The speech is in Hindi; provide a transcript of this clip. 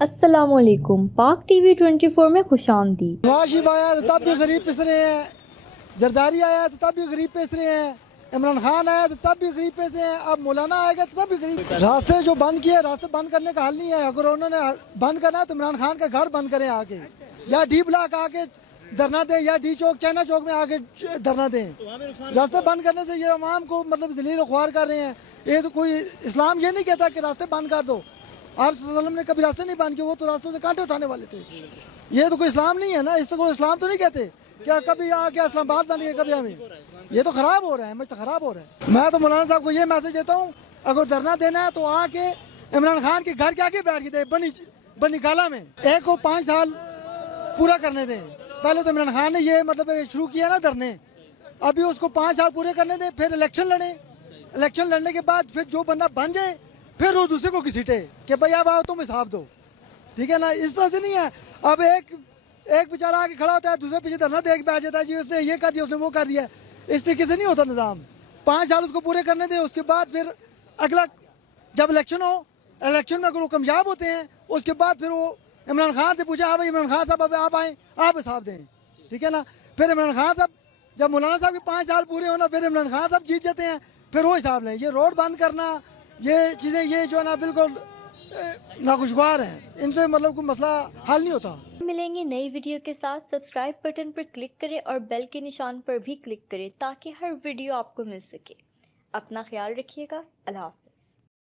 अस्सलामुअलैकुम। पाक टीवी 24 में खुशामदीद। नवाज शरीफ आया तो तब भी गरीब पिस रहे हैं, जरदारी आया तो तब भी गरीब पिस रहे हैं, इमरान खान आया तो तब भी गरीब पिस रहे हैं, अब मौलाना आएगा तो तब भी गरीब। रास्ते जो बंद किए, रास्ते बंद करने का हल नहीं है। अगर उन्होंने बंद करना है तो इमरान खान का घर बंद करें आके, या डी ब्लॉक आके धरना दें, या डी चौक चाइना चौक में आके धरना दें। रास्ते बंद करने से ये अवाम को मतलब जलील ख्वार कर रहे हैं। ये तो कोई इस्लाम ये नहीं कहता कि रास्ते बंद कर दो। आप सल्लल्लाहु अलैहि वसल्लम ने कभी रास्ते नहीं बंद किए, वो तो रास्तों से कांटे उठाने वाले थे। ये तो कोई इस्लाम नहीं है ना, इससे कोई इस्लाम तो नहीं कहते। क्या कभी आके इस्लामाबाद बन गए, कभी हमें ये तो खराब हो रहा है, मैं तो खराब हो रहा है। मैं तो मौलाना साहब को ये मैसेज देता हूँ, अगर धरना देना है तो आके इमरान खान के घर के आगे बैठ के दे, बनी गाला में। एक को 5 साल पूरा करने दें। पहले तो इमरान खान ने ये मतलब शुरू किया ना धरने, अभी उसको 5 साल पूरे करने दें, फिर इलेक्शन लड़े। इलेक्शन लड़ने के बाद फिर जो बंदा बन जाए फिर वो दूसरे को घसीटे कि भाई अब आओ तुम हिसाब दो, ठीक है ना। इस तरह से नहीं है। अब एक बेचारा आके खड़ा होता है, दूसरे पीछे धरना देख बैठ जाता है, जी उसने ये कर दिया, उसने वो कर दिया। इस तरीके से नहीं होता निज़ाम। 5 साल उसको पूरे करने दें, उसके बाद फिर अगला जब इलेक्शन हो, इलेक्शन में अगर वो कामयाब होते हैं, उसके बाद फिर वो इमरान खान से पूछा, हाँ भाई इमरान खान साहब अब आप आए, आप हिसाब दें, ठीक है ना। फिर इमरान खान साहब जब मौलाना साहब के 5 साल पूरे होना, फिर इमरान खान साहब जीत जाते हैं, फिर वो हिसाब लें। ये रोड बंद करना, ये चीज़ें, ये जो है ना बिल्कुल नाखुशगवार हैं। इनसे मतलब कोई मसला हल नहीं होता। मिलेंगे नई वीडियो के साथ। सब्सक्राइब बटन पर क्लिक करें और बेल के निशान पर भी क्लिक करें ताकि हर वीडियो आपको मिल सके। अपना ख्याल रखिएगा। अल्लाह हाफ़िज़।